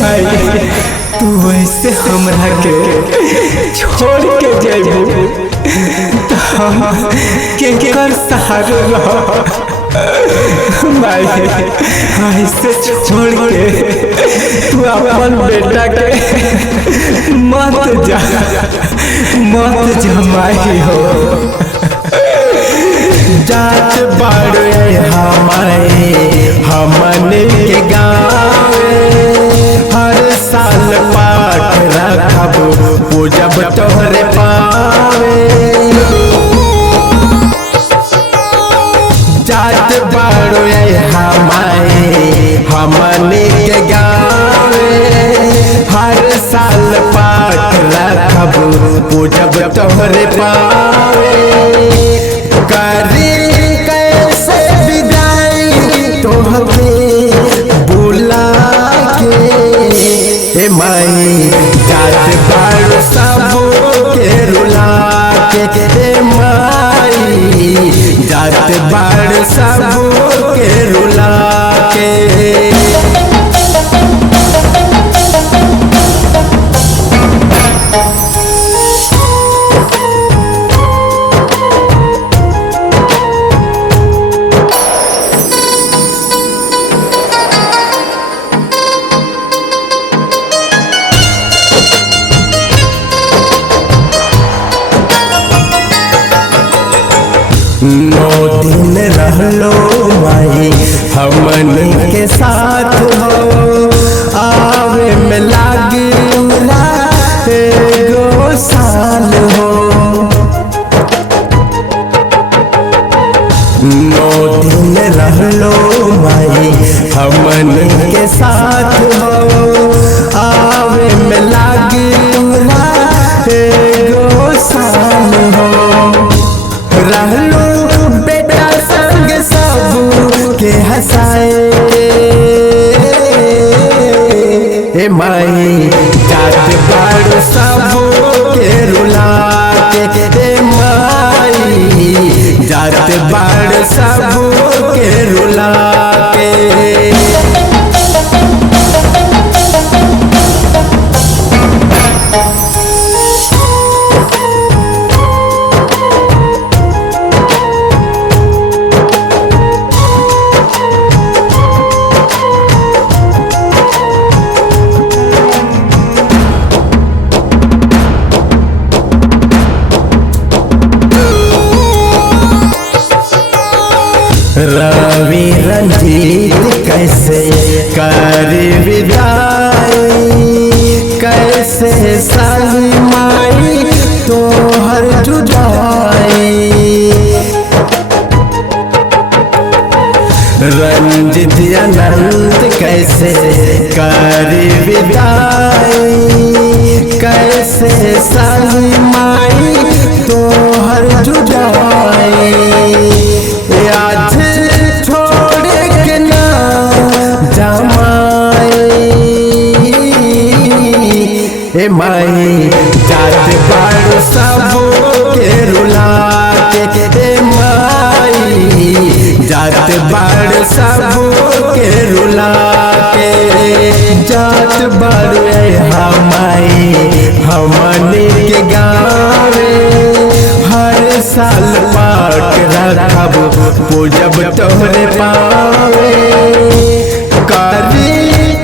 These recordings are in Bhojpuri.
भाई तू वैसे हमरा के छोड़ के जेबू तो हम के कर सहारे रह भाई। ऐसे छोड़ के तू अपन बेटा के मत जा माही हो। जात बाड़े हमारे हमने के गाँव हर साल पाठ रखब पूजब तोहरे पावे। जात बाड़े हमारे हमने के गाँव हर साल पाठ रखब पूजब तोहरे पावे। कैसे विदाई तोहके बुला के माई जात बाड़ सब के रुला के माई जात बाड़ सब के रुला के। नौ दिन रहलो माई हमन के साथ हो आवे में लागी एगो साल हो। नौ दिन रहलो माई हमन के साथ हो आवे में लागी एगो साल हो। रहलो बेटा संग सब के हंसाए माई जात बाड़ सब के रुला के माई जात बाड़ सब के रुला के। रवि रंजीत कैसे कर विदाई कैसे सही माई तोहर जुदाई। रंजित अनंत कैसे कर विदाई कैसे सही माई तोहर जुदाई। आज छोड़ के ना जमाई माई जात बाड़ सब के रुला के माई जात बाड़ सब के रुला के। जात बाड़ हमारी हमने के गाँव हर साल पाठ रखब पूजब तोहरे पावे।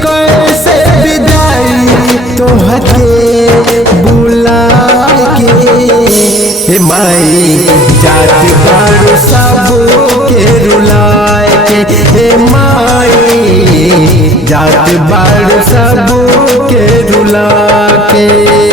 कैसे विदाई तोहके बुला के माई जात बाड़ सब के रुला के माई जात बाड़ सब के रुला के।